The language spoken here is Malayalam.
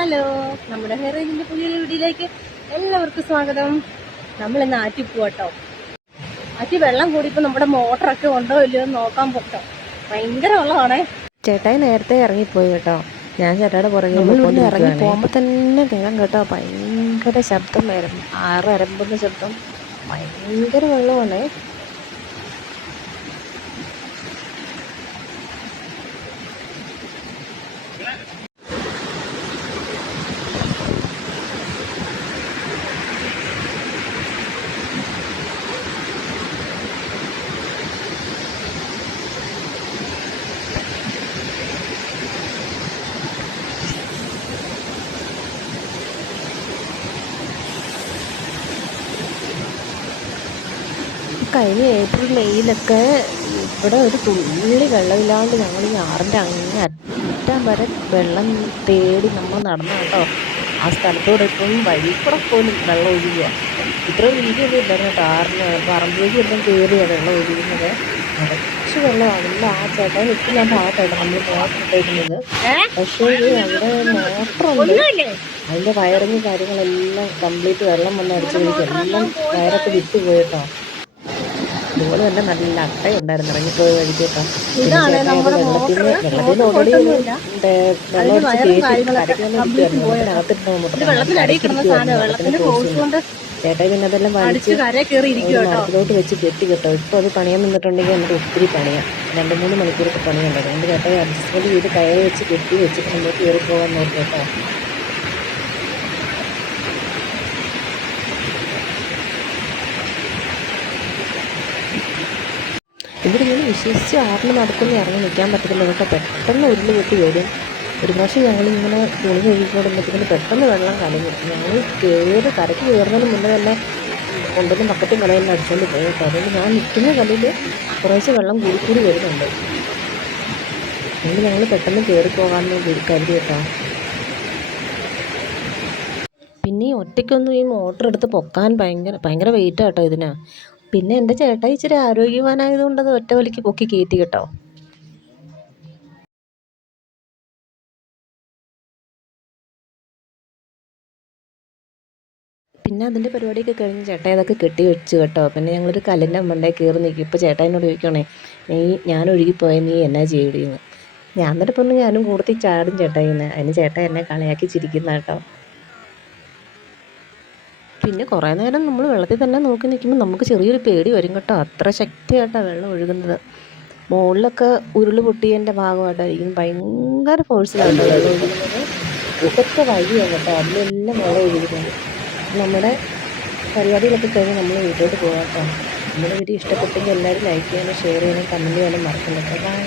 ഹലോ, നമ്മുടെ ഹെറേജിന്റെ പുതിയൊരു വീഡിയോയിലേക്ക് എല്ലാവർക്കും സ്വാഗതം. നമ്മൾ ഇന്ന് ആറ്റി പോട്ടോ. ആറ്റി വെള്ളം കൂടിയപ്പോൾ നമ്മുടെ മോട്ടറൊക്കെ ഉണ്ടോ ഇല്ലയോ എന്ന് നോക്കാൻ പോട്ടോ. ഭയങ്കര വെള്ളമാണേ. ചേട്ടായി നേരത്തെ ഇറങ്ങിപ്പോയി കേട്ടോ. ഞാൻ ചേട്ടായുടെ പുറകെ ഇറങ്ങി പോകുമ്പോൾ തന്നെ കേൾക്കാം കേട്ടോ, ഭയങ്കര ശബ്ദം, അരമ്പുന്ന ശബ്ദം, ഭയങ്കര വെള്ളമാണേ. കഴിഞ്ഞ ഏപ്രിൽ മെയ്യിലൊക്കെ ഇവിടെ ഒരു തുള്ളി വെള്ളമില്ലാണ്ട് ഞങ്ങൾ ഈ ആറിൻ്റെ അങ്ങേ അറ്റം വരെ വെള്ളം തേടി നമ്മൾ നടന്നു കേട്ടോ. ആ സ്ഥലത്തോടെ ഇപ്പം വഴി കൂടെ പോലും വെള്ളം ഒഴുകുക. ഇത്ര വീതിയൊന്നും ഇല്ലായിരുന്നു കേട്ടോ. ആറിന് പറമ്പിലേക്ക് എല്ലാം കയറിയാണ് വെള്ളം ഒഴുകുന്നത്. നിറച്ച് വെള്ളമാണില്ല. ആ ചേട്ടാ നിൽക്കുന്ന ആ ഭാഗത്തായിട്ട് നമ്മൾ മോട്ടർ ഇട്ടേക്കുന്നത്. പക്ഷേ അവിടെ മോട്ടറുണ്ട്, അതിൻ്റെ വയറിങ് കാര്യങ്ങളെല്ലാം കംപ്ലീറ്റ് വെള്ളം വന്ന് അടിച്ചതിലേക്ക് എല്ലാം വയറൊക്കെ വിട്ടു പോയിട്ടോ. അതുപോലെ തന്നെ നല്ല അട്ടയുണ്ടായിരുന്നു ഇറങ്ങിപ്പോയ വഴിക്ക് കേട്ടോ. വെള്ളത്തിന് ഓൾറെഡി വെള്ളം ചേട്ടായി പിന്നെ അതെല്ലാം വലിച്ച് മരത്തിലോട്ട് വെച്ച് കെട്ടി കേട്ടോ. ഇപ്പോൾ അത് പണിയാൻ നിന്നിട്ടുണ്ടെങ്കിൽ നമുക്ക് ഒത്തിരി പണിയാം. 2-3 മണിക്കൂറൊക്കെ പണിയുണ്ടായിരുന്നു. എൻ്റെ ചേട്ടായി അഡ്ജസ്റ്റ്മെൻറ്റ് ചെയ്ത് കയറി വെച്ച് കെട്ടി വെച്ചിട്ട് നമ്മൾ കയറി പോകാൻ നോക്കി കേട്ടോ. ഇവിടെ ഇങ്ങനെ വിശ്വസിച്ച് ആറിന് നടക്കുന്ന ഇറങ്ങി നിൽക്കാൻ പറ്റത്തില്ല കേട്ടോ. പെട്ടെന്ന് ഉരുള് പൊട്ടി വരും. ഒരു പ്രാവശ്യം ഞങ്ങളിങ്ങനെ തുണി കഴുകിക്കൊണ്ടിരുന്നപ്പോൾ പെട്ടെന്ന് വെള്ളം കലങ്ങി. ഞങ്ങൾ കരയ്ക്ക് കയറുന്നതിന് മുന്നേ തന്നെ കൊണ്ടുവന്ന് ബക്കറ്റും കലയെല്ലാം അടിച്ചുകൊണ്ട് പോയി കേട്ടോ. അതുകൊണ്ട് ഞാൻ നിൽക്കുന്ന കല്ലിൽ കുറേശ്ശെ വെള്ളം കൂടി വരുന്നുണ്ട്. അതുകൊണ്ട് ഞങ്ങൾ പെട്ടെന്ന് കയറിപ്പോകാമെന്ന് കരുതി കേട്ടോ. പിന്നെ ഈ ഒറ്റയ്ക്കൊന്നും ഈ മോട്ടർ എടുത്ത് പൊക്കാൻ ഭയങ്കര വെയിറ്റ് കേട്ടോ ഇതിന്. പിന്നെ എൻ്റെ ചേട്ടായി ഇച്ചിരി ആരോഗ്യവാനായതുകൊണ്ട് അത് ഒറ്റ വലിക്ക് പൊക്കി കയറ്റി കേട്ടോ. പിന്നെ അതിൻ്റെ പരിപാടിയൊക്കെ കഴിഞ്ഞ് ചേട്ടായി അതൊക്കെ കെട്ടി വെച്ചു കേട്ടോ. പിന്നെ ഞങ്ങളൊരു കല്ലിൻ്റെ മണ്ടയിൽ കയറി നിൽക്കും. ഇപ്പോൾ ചേട്ടായിനോട് ചോദിക്കണേ, ഞാൻ ഒഴുകിപ്പോയ നീ എന്നാ ചെയ്യടിയെന്ന്. ഞാൻ എന്നിട്ട് പറഞ്ഞു ഞാനും കൂടുതൽ ചാടും ചേട്ടായിന്ന്. അതിന് ചേട്ടായി എന്നെ കളിയാക്കി ചിരിക്കുന്ന കേട്ടോ. പിന്നെ കുറേ നേരം നമ്മൾ വെള്ളത്തിൽ തന്നെ നോക്കി നിൽക്കുമ്പോൾ നമുക്ക് ചെറിയൊരു പേടി വരും കേട്ടോ. അത്ര ശക്തിയായിട്ടാണ് വെള്ളം ഒഴുകുന്നത്. മുകളിലൊക്കെ ഉരുള് പൊട്ടിയതിൻ്റെ ഭാഗമായിട്ടായിരിക്കും ഭയങ്കര ഫോഴ്സിലായിട്ടോ വെള്ളം ഒഴുകുന്നത്. ഇതൊക്കെ വഴിയാണ് കേട്ടോ, അതിലെല്ലാം വെള്ളം ഒഴുകുന്നത്. നമ്മുടെ പരിപാടികളൊക്കെ കഴിഞ്ഞ് നമ്മൾ വീട്ടിലോട്ട് പോകാം കേട്ടോ. നമ്മുടെ വീഡിയോ ഇഷ്ടപ്പെട്ടെങ്കിൽ എല്ലാവരും ലൈക്ക് ചെയ്യാനും ഷെയർ ചെയ്യാനും കമൻറ്റ് ചെയ്യാനും മറക്കണ്ട കേട്ടോ. ബൈ.